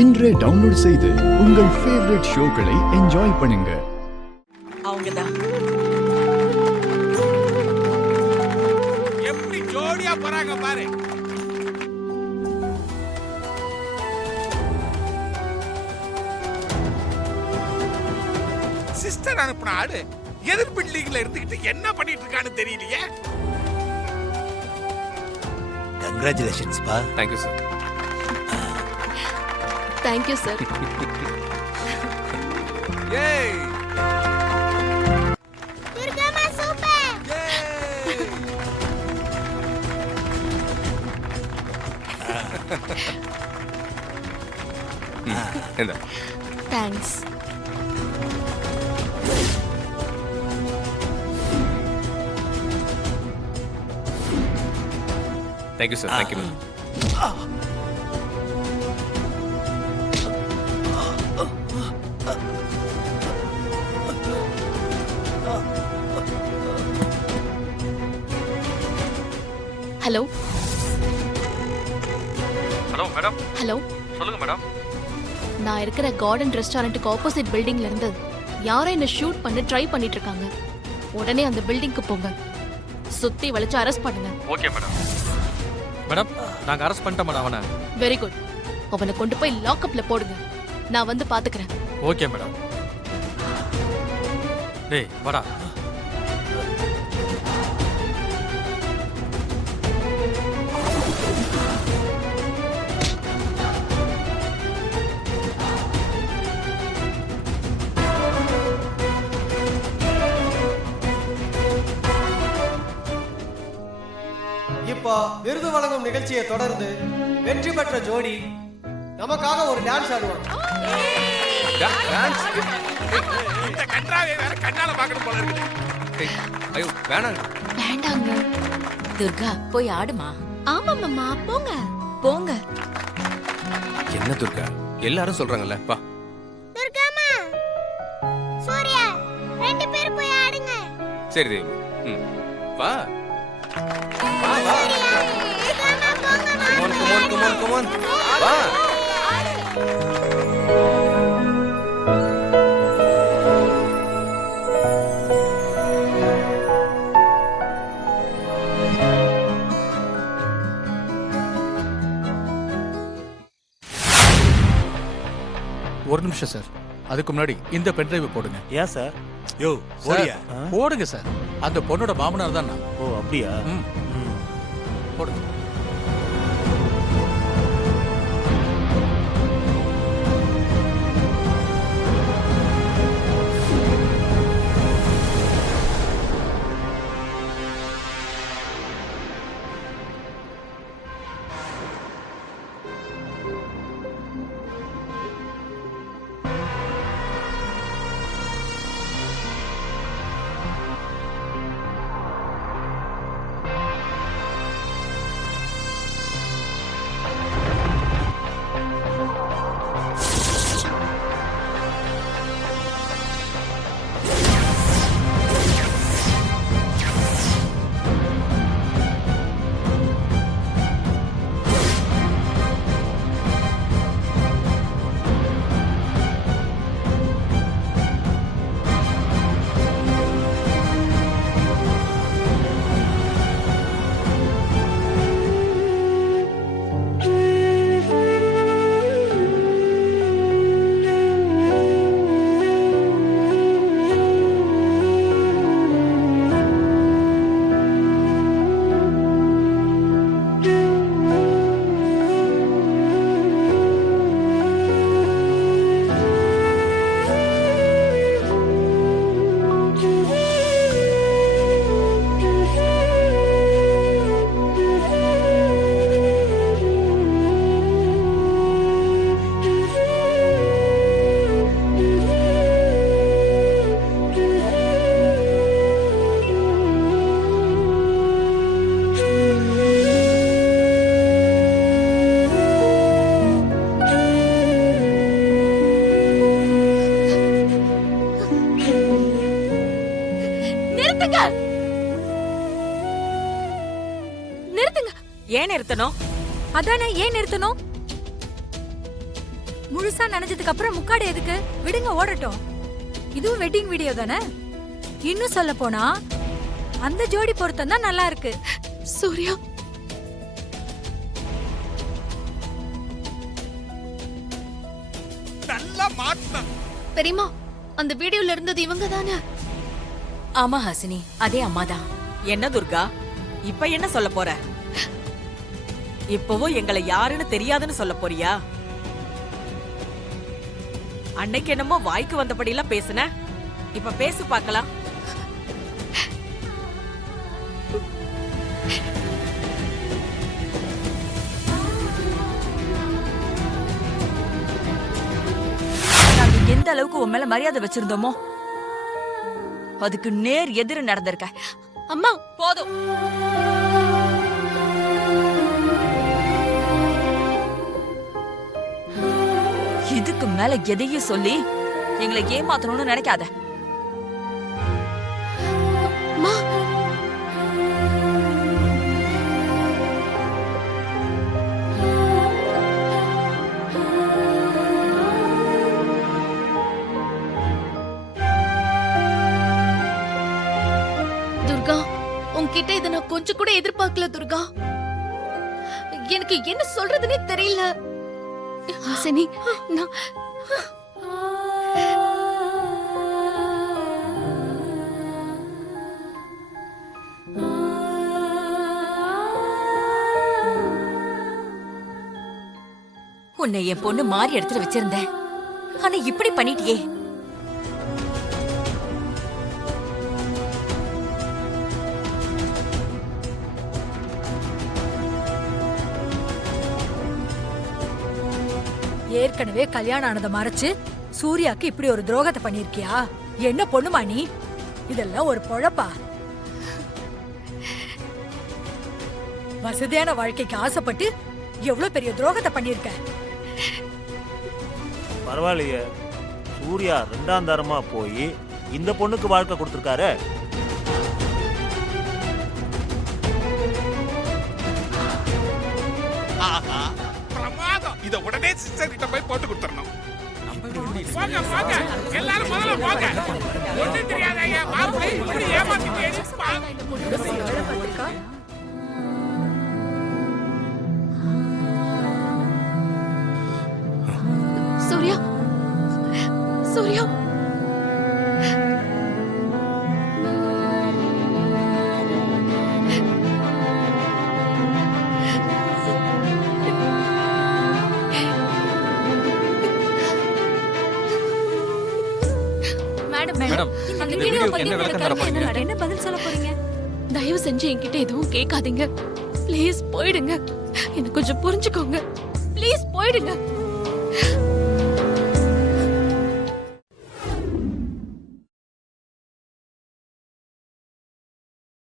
இன்றே டவுன்லோட் செய்து உங்கள் ஃபேவரட் ஷோக்களை என்ஜாய் பண்ணுங்க. அவங்கதான் எப்படி ஜோடியா போறாங்க பாரு. சிஸ்டர் அனுப்புன ஆடு எதிர் பில்டிங்ல இருந்துகிட்டு என்ன பண்ணிட்டு இருக்கான்னு தெரியலையே. கங்க்ராச்சுலேஷன்ஸ் பா. Thank you sir. Thank you sir. ஏய் துர்கம்மா சூப்பர். என்ன thanks. Thank you sir. Thank you ma'am. Hello hello madam. Hello, சொல்லுங்க மேடம். நான் இருக்கிற கார்டன் ரெஸ்டாரண்ட்டுக்கு ஆப்போசிட் பில்டிங்ல இருந்து யாரோ என்ன ஷூட் பண்ண ட்ரை பண்ணிட்டு இருக்காங்க. உடனே அந்த பில்டிங்க்கு போங்க. சுத்தி வளைச்சு அரெஸ்ட் பண்ணுங்க. Okay madam. மேடம், நாங்க அரெஸ்ட் பண்ணிட்டோம் மேடம் அவனை. Very good. அவனை கொண்டு போய் லாக்அப்ல போடுங்க. நான் வந்து பாத்துக்கிறேன். Okay madam. டேய் வாடா. இப்போ விருது வழங்கும் நிகழ்ச்சியை தொடர்ந்து வெற்றி பெற்ற ஜோடி நமக்காக ஒரு டான்ஸ் ஆடுவாங்க. இந்த கன்றாவை வேற கண்ணால பார்க்கணும் போல இருக்கு. ஐயோ வேணாங்க. வேண்டாங்க. துர்கா போய் ஆடுமா. ஆமா மாமா, போங்க போங்க. என்ன துர்கா, எல்லாரும் சொல்றாங்கல்ல. வா. துர்கம்மா சூர்யா ரெண்டு பேரும் போய் ஆடுங்க. சரி தேவி. ம் வா. துர்கம்மா போங்க. Come on. வா. ஒரு நிமிஷம் சார். அதுக்கு முன்னாடி இந்த பென்ட்ரைவை போடுங்க. ஏன் சார்? யோ ஓடியா? போடுங்க சார். அந்த பொண்ணோட மாமனார் தான் நான். ஓ அப்படியா? போடுங்க. ஏன் நிறுத்தணும்? அதானே, ஏன் நிறுத்தணும்? முழுசா நனைஞ்சதுக்கு அப்புறம் முக்காடு எதுக்கு? விடுங்க ஓடட்டும். இதுவும் வெட்டிங் வீடியோ தானே. இன்னும் சொல்ல போனா அந்த ஜோடி பொருத்தம் தான் நல்லா இருக்கு. சூர்யா, நல்லா மாட்டின. பெரியம்மா, அந்த வீடியோல இருந்தது இவங்க தானே? ஆமா ஹாசினி, அதே அம்மாதான். என்ன துர்கா, இப்ப என்ன சொல்ல போற? இப்பவும் எங்களை யாருன்னு தெரியாதுன்னு சொல்ல போறியா? அன்னைக்கு என்னமோ வாய்க்கு வந்தபடியெல்லாம் பேசுன, இப்ப பேசு பார்க்கலாம். நாங்க எந்த அளவுக்கு உன் மேல மரியாதை வச்சிருந்தோமோ அதுக்கு நேர் எதிர நடந்திருக்க. அம்மா போதும். இதுக்கு மேல எதையும் சொல்லி எங்களை ஏமாத்தணும்னு நினைக்காத. அம்மா, துர்கா, உன்கிட்ட இதை நான் கொஞ்சம் கூட எதிர்பார்க்கல துர்கா. எனக்கு என்ன சொல்றதுன்னே தெரியல. ஹாசினி, நான் உன்னை என் பொண்ணு மாறி இடத்துல வச்சிருந்தேன். ஆனா இப்படி பண்ணிட்டியே. ஏற்கனவே கல்யாணம் ஆனதை மறைச்சு சூர்யாக்கு இப்படி ஒரு துரோகத்தை பண்ணிருக்கியா? என்ன பொண்ணுமா நீ? இதெல்லாம் ஒரு பொழப்பா? வசதியான வாழ்க்கைக்கு ஆசைப்பட்டு எவ்வளவு பெரிய துரோகத்தை பண்ணிருக்க. பரவாயில்லையே, சூர்யா ரெண்டாம் தரமா போய் இந்த பொண்ணுக்கு வாழ்க்கை கொடுத்துருக்காரு. ஆஹா, பிரமாதம். இத உடனே சிஸ்டர் கிட்ட போய் போட்டு கொடுத்துறணும். போங்க போங்க, எல்லாரும் முதல்ல போங்க. ஒண்ணும் தெரியாதயா மாப்பிள்ளை இப்படி ஏமாத்திட்டே. சூர்யா, சூர்யா, மேடம், அந்த இந்த வீடியோ வீடியோக்கு பத்தி என்ன விளக்கம் தர உங்களுக்கு போறீங்க? என்ன பதில் சொல்ல போறீங்க? தயவு செஞ்சு என்கிட்ட எதுவும் கேட்காதீங்க. ப்ளீஸ் போயிடுங்க. எனக்கு கொஞ்சம் புரிஞ்சுக்கோங்க. ப்ளீஸ் போயிடுங்க.